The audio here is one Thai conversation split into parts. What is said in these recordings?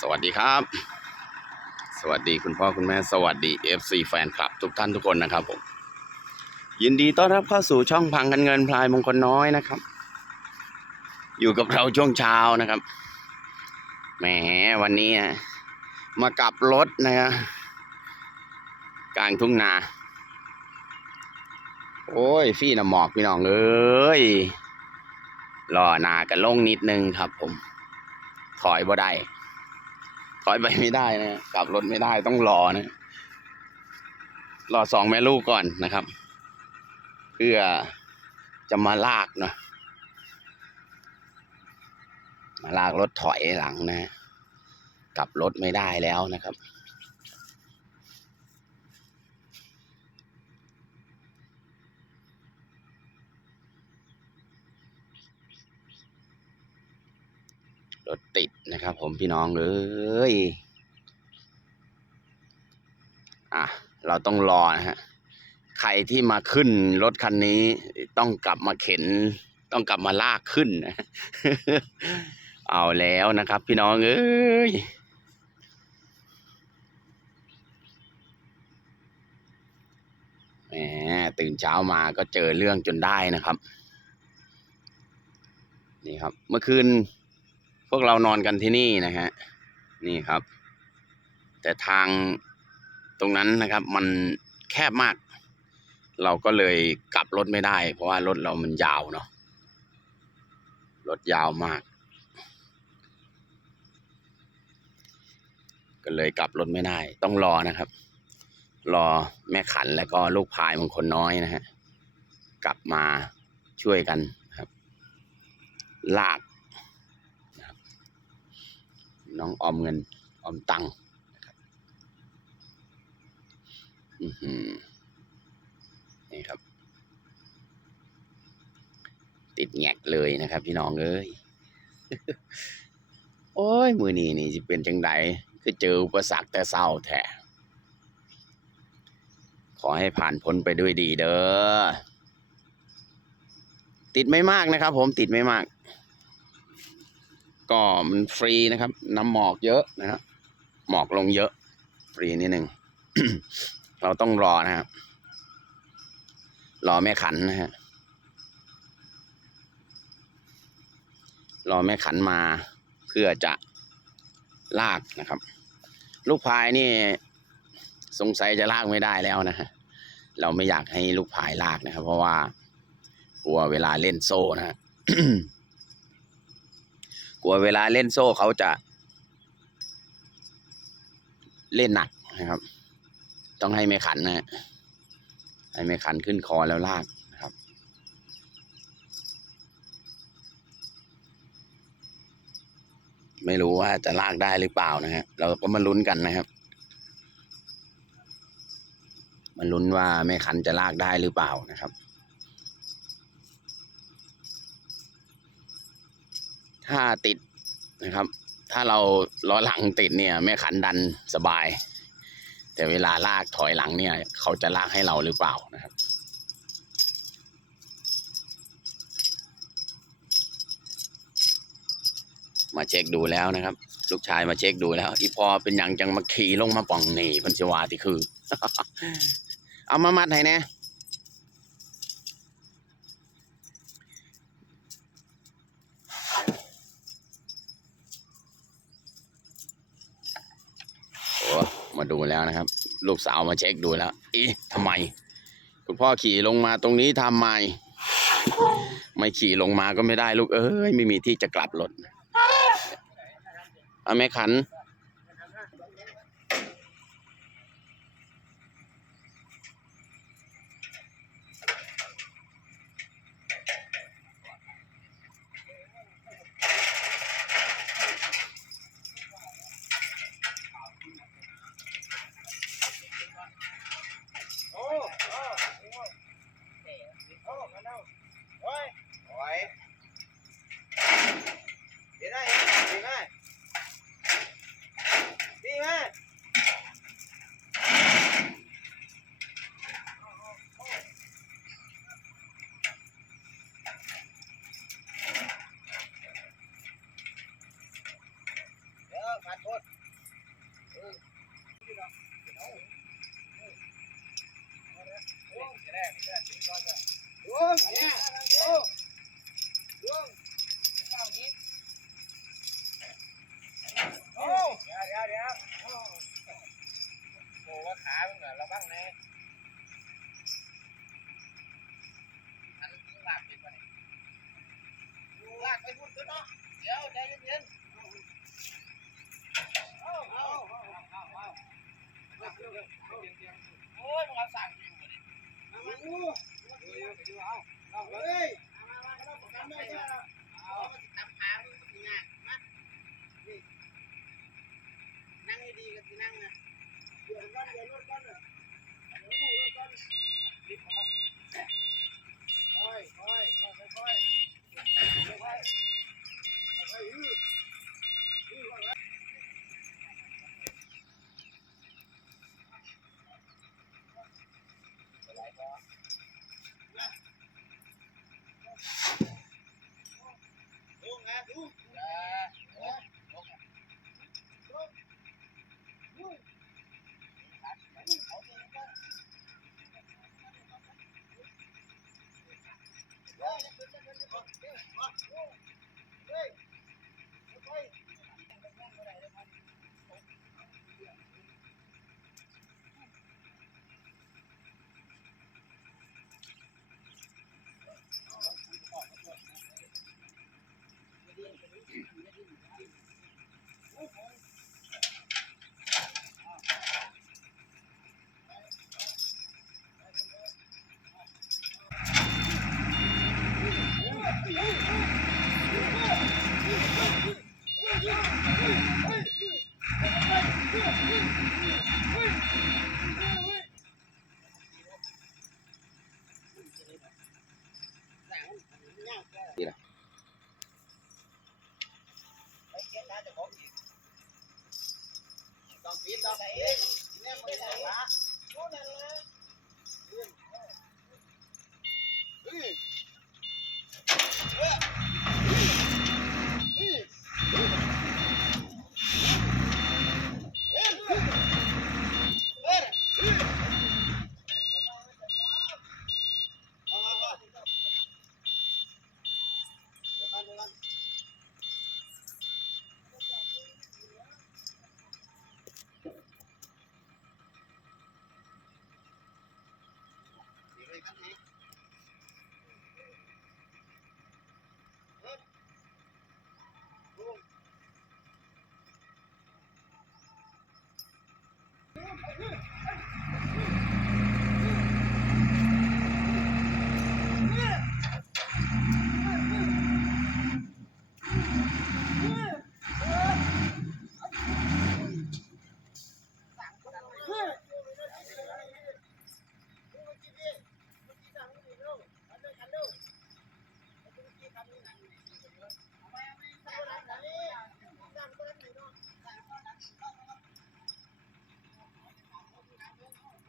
สวัสดีครับ สวัสดีคุณพ่อคุณแม่สวัสดี FC แฟนคลับทุกท่านทุกคนนะครับผมยินดีต้อนรับเข้าสู่ช่องพังกันเงินพลายมงคลน้อยนะครับ อยู่กับเราช่วงเช้านะครับแหมวันนี้อะมากลับรถนะครับกลางทุ่งนา โอ้ยฟี่น้ำหมอกพี่น้องเอ้ยรอนากันลงนิดนึงครับผม ถอยบ่ได้ ถอยไปไม่ได้นะกลับรถไม่ได้ต้องรอนะรอสองแม่ลูกก่อนนะครับ เพื่อจะมาลากเนาะมาลากรถถอยหลังนะกลับรถไม่ได้แล้วนะครับ รถติดนะครับ ผมพี่น้องเอ้ยอะเราต้องรอนะฮะใครที่มาขึ้นรถคันนี้ ต้องกลับมาเข็น ต้องกลับมาลากขึ้นนะเอาแล้วนะครับ พี่น้องเอ้ยแหมตื่นเช้ามาก็เจอเรื่องจนได้นะครับ นี่ครับ เมื่อคืน วกเรานอนกันที่นี่นะฮะนี่ครับ แต่ทางตรงนั้นนะครับ มันแคบมาก เราก็เลยกลับรถไม่ได้ เพราะว่ารถเรามันยาวเนาะรถยาวมาก ก็เลยกลับรถไม่ได้ ต้องรอนะครับ รอแม่ขันแล้วก็ลูกพายมงคลน้อยนะฮะกลับมาช่วยกันครับ ลาก น้องออมเงินออมตังค์นะครับอื้อหือนี่ครับ ติดแงกเลยนะครับ พี่น้องเอ้ยโอ้ย มือนี้นี่จะเป็นจังไดก็เจออุปสรรคแต่เศร้าแท้ขอให้ผ่านพ้นไปด้วยดีเด้อติดไม่มากนะครับผมติดไม่มาก ก็มันฟรีนะครับน้ำหมอกเยอะนะครับหมอกลงเยอะ ฟรีนิดหนึ่งเราต้องรอนะครับรอแม่ขันนะฮะรอแม่ขันมาเพื่อจะลากนะครับ ลูกพายนี่สงสัยจะลากไม่ได้แล้วนะฮะเราไม่อยากให้ลูกพายลากนะครับ เพราะว่ากลัวเวลาเล่นโซ่นะฮะ กลัวเวลาเล่นโซ่เขาจะ เล่นหนักนะครับ ต้องให้ไม่ขันนะให้ไม่ขันขึ้นคอแล้วลากนะครับ ไม่รู้ว่าจะลากได้หรือเปล่านะฮะเราก็มาลุ้นกันนะครับมาลุ้นว่าแม่ขันจะลากได้หรือเปล่านะครับ ถ้าติดนะครับ ถ้าเราล้อหลังติดเนี่ยแม่ขันดันสบาย แต่เวลาลากถอยหลังเนี่ย เขาจะลากให้เราหรือเปล่านะครับมาเช็คดูแล้วนะครับ ลูกชายมาเช็คดูแล้ว อีพอเป็นอย่างจังมาขี่ลงมาป่องหนีเพันสิวาที่คือ เอามามัดให้แน่ โอ้ มาดูแล้วนะครับ ลูกสาวมาเช็คดูแล้วอีทำไม คุณพ่อขี่ลงมาตรงนี้ทำไม ไม่ขี่ลงมาก็ไม่ได้ลูกเอ้ยไม่มีที่จะกลับรถเอาแม่ขัน ว่าขามันเหรอเราบ้างเลยอันนี้ลากไปไหนดูลากไปพุ่นขึ้นเนาะเดี๋ยวใจเย็นๆเอาเอาเอาเอาเอาโอ้ยมึงเอาสั่งกินกูดิเอาเอาเอาเอาเฮ้ยมามามากันแล้วกันเลยจ้า that. Saya ini. 嗯。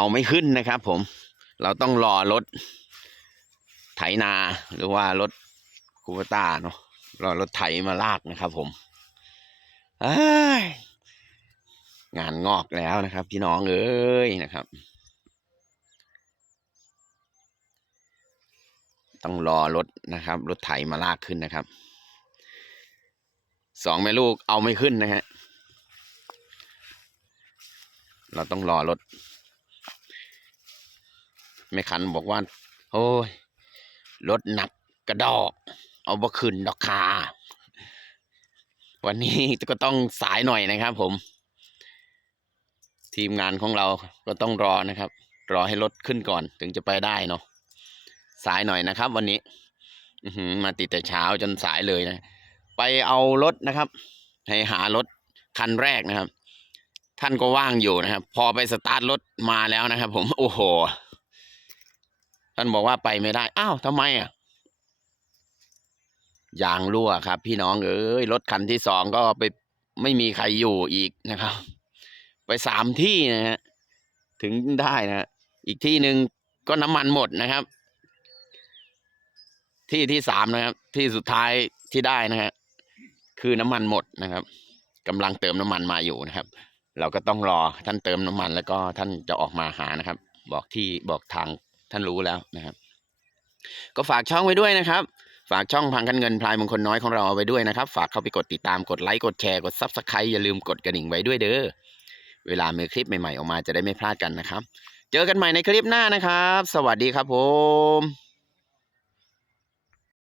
เอาไม่ขึ้นนะครับผมเราต้องรอรถไถนาหรือว่ารถคูปต้าเนาะรอรถไถมาลากนะครับผมงานงอกแล้วนะครับ พี่น้องเอ้ยนะครับ ต้องรอรถนะครับ รถไถมาลากขึ้นนะครับสองแม่ลูกเอาไม่ขึ้นนะฮะเราต้องรอรถ แม่คันบอกว่าโอ้ยรถหนักกระดอก เอาบ่ขึ้นดอกคาวันนี้ก็ต้องสายหน่อยนะครับ ผม ทีมงานของเราก็ต้องรอนะครับ รอให้รถขึ้นก่อนถึงจะไปได้เนาะสายหน่อยนะครับ วันนี้อมาติดแต่เช้าจนสายเลยนะ ไปเอารถนะครับ ให้หารถคันแรกนะครับ ท่านก็ว่างอยู่นะครับ พอไปสตาร์ทรถมาแล้วนะครับ ผมโอ้โห ท่านบอกว่าไปไม่ได้ อ้าวทำไมอะยางรั่วครับ พี่น้องเอ้ยรถคันที่สองก็ไปไม่มีใครอยู่อีกนะครับ ไปสามที่นะฮะถึงได้นะฮะอีกที่หนึ่งก็น้ำมันหมดนะครับ ที่ที่สามนะครับ ที่สุดท้ายที่ได้นะฮะคือน้ำมันหมดนะครับกำลังเติมน้ำมันมาอยู่นะครับ เราก็ต้องรอท่านเติมน้ำมันแล้วก็ท่านจะออกมาหานะครับ บอกที่บอกทาง ท่านรู้แล้วนะครับ ก็ฝากช่องไว้ด้วยนะครับ ฝากช่องพังกันเงินพลายมงคลน้อยของเราเอาไว้ด้วยนะครับ ฝากเข้าไปกดติดตามกดไลค์กดแชร์กดซับสไครต์อย่าลืมกดกระดิ่งไว้ด้วยเด้อเวลามีคลิปใหม่ๆออกมาจะได้ไม่พลาดกันนะครับ เจอกันใหม่ในคลิปหน้านะครับ สวัสดีครับผม